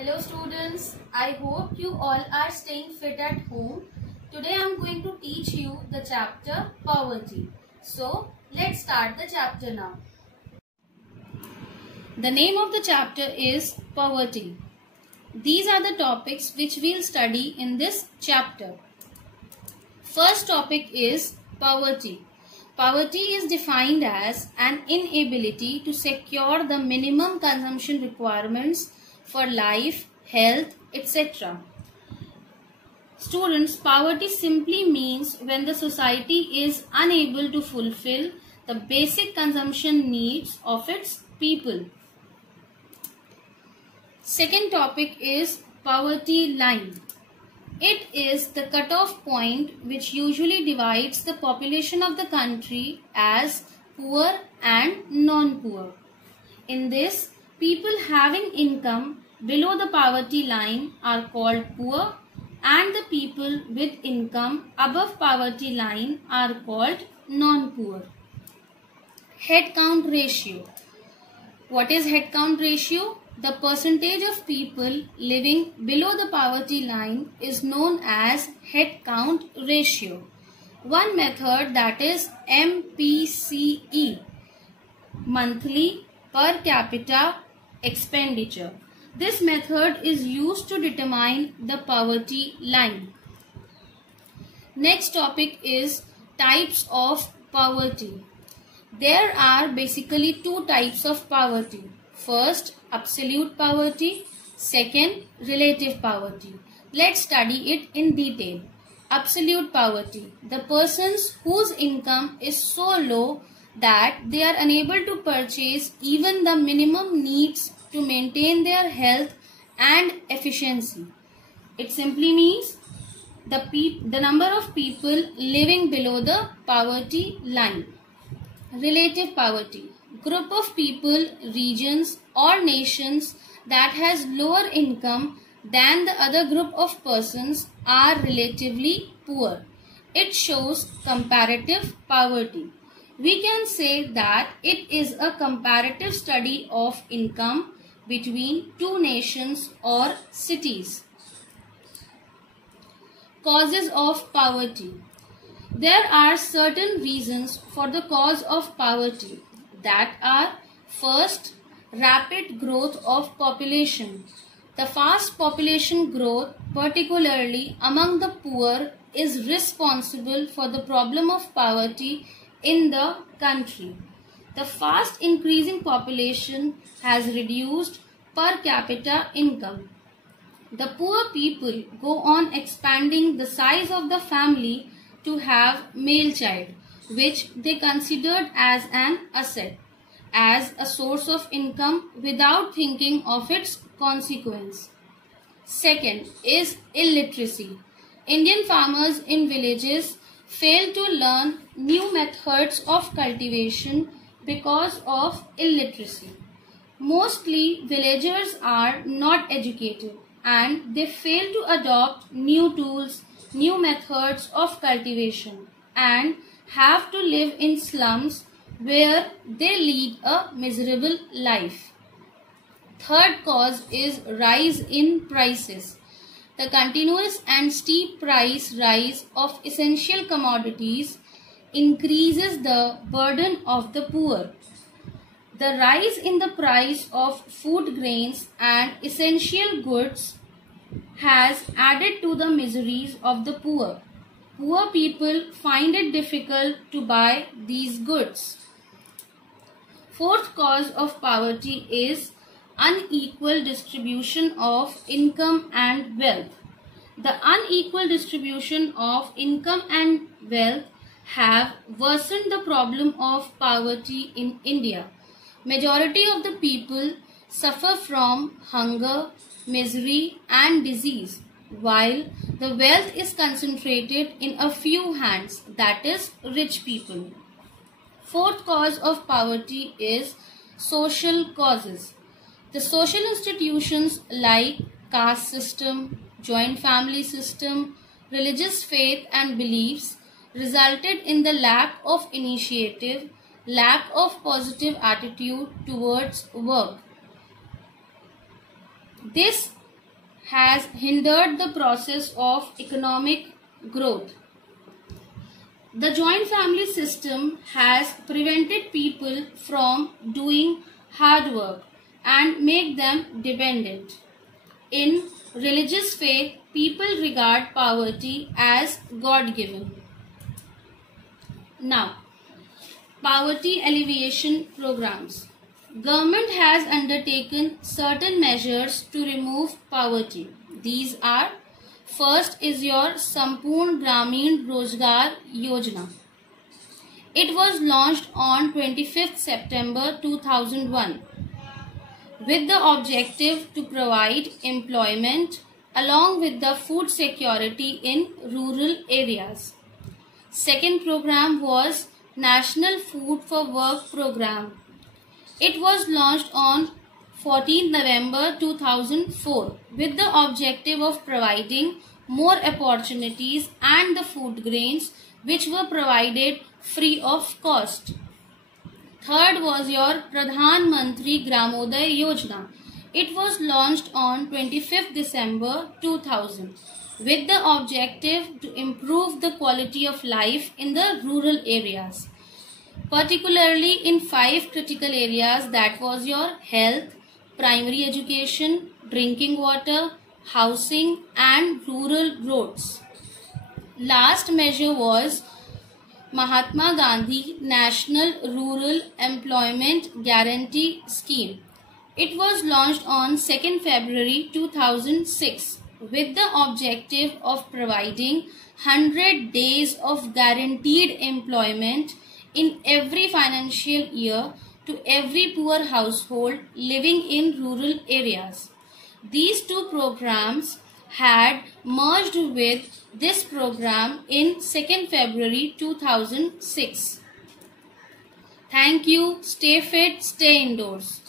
Hello students, I hope you all are staying fit at home. Today I am going to teach you the chapter Poverty. So let's start the chapter now. The name of the chapter is Poverty. These are the topics which we will study in this chapter. First topic is poverty. Poverty is defined as an inability to secure the minimum consumption requirements for life, health, etc. Students, poverty simply means when the society is unable to fulfill the basic consumption needs of its people. Second topic is poverty line. It is the cutoff point which usually divides the population of the country as poor and non-poor. In this, people having income below the poverty line are called poor, and the people with income above poverty line are called non-poor. Head count ratio. What is head count ratio? The percentage of people living below the poverty line is known as head count ratio. One method, that is MPCE, monthly per capita expenditure. This method is used to determine the poverty line. Next topic is types of poverty. There are basically two types of poverty. First, absolute poverty. Second, relative poverty. Let's study it in detail. Absolute poverty. The persons whose income is so low that they are unable to purchase even the minimum needs to maintain their health and efficiency. It simply means the number of people living below the poverty line. Relative poverty. Group of people, regions or nations that has lower income than the other group of persons are relatively poor. It shows comparative poverty. We can say that it is a comparative study of income between two nations or cities. Causes of poverty. There are certain reasons for the cause of poverty, that are: first, rapid growth of population. The fast population growth, particularly among the poor, is responsible for the problem of poverty in the country. The fast increasing population has reduced per capita income. The poor people go on expanding the size of the family to have male child, which they considered as an asset, as a source of income without thinking of its consequence. Second is illiteracy. Indian farmers in villages fail to learn new methods of cultivation because of illiteracy. Mostly villagers are not educated and they fail to adopt new tools, new methods of cultivation, and have to live in slums where they lead a miserable life. Third cause is rise in prices. The continuous and steep price rise of essential commodities increases the burden of the poor. The rise in the price of food grains and essential goods has added to the miseries of the poor. Poor people find it difficult to buy these goods. Fourth cause of poverty is unequal distribution of income and wealth. The unequal distribution of income and wealth have worsened the problem of poverty in India. Majority of the people suffer from hunger, misery and disease, while the wealth is concentrated in a few hands, that is, rich people. Fourth cause of poverty is social causes. The social institutions like caste system, joint family system, religious faith and beliefs resulted in the lack of initiative, lack of positive attitude towards work. This has hindered the process of economic growth. The joint family system has prevented people from doing hard work and make them dependent. In religious faith, people regard poverty as God-given. Now, poverty alleviation programs. Government has undertaken certain measures to remove poverty. These are: first is your Sampoorn Gramin Rozgar Yojana. It was launched on 25th September 2001 with the objective to provide employment along with the food security in rural areas. Second program was National Food for Work Program. It was launched on 14 November 2004 with the objective of providing more opportunities and the food grains which were provided free of cost. Third was your Pradhan Mantri Gramoday Yojana. It was launched on 25th December 2000 with the objective to improve the quality of life in the rural areas, particularly in 5 critical areas, that was your health, primary education, drinking water, housing and rural roads. Last measure was Mahatma Gandhi National Rural Employment Guarantee Scheme. It was launched on 2nd February 2006 with the objective of providing 100 days of guaranteed employment in every financial year to every poor household living in rural areas. These two programs had merged with this program in 2nd February 2006. Thank you. Stay fit, stay indoors.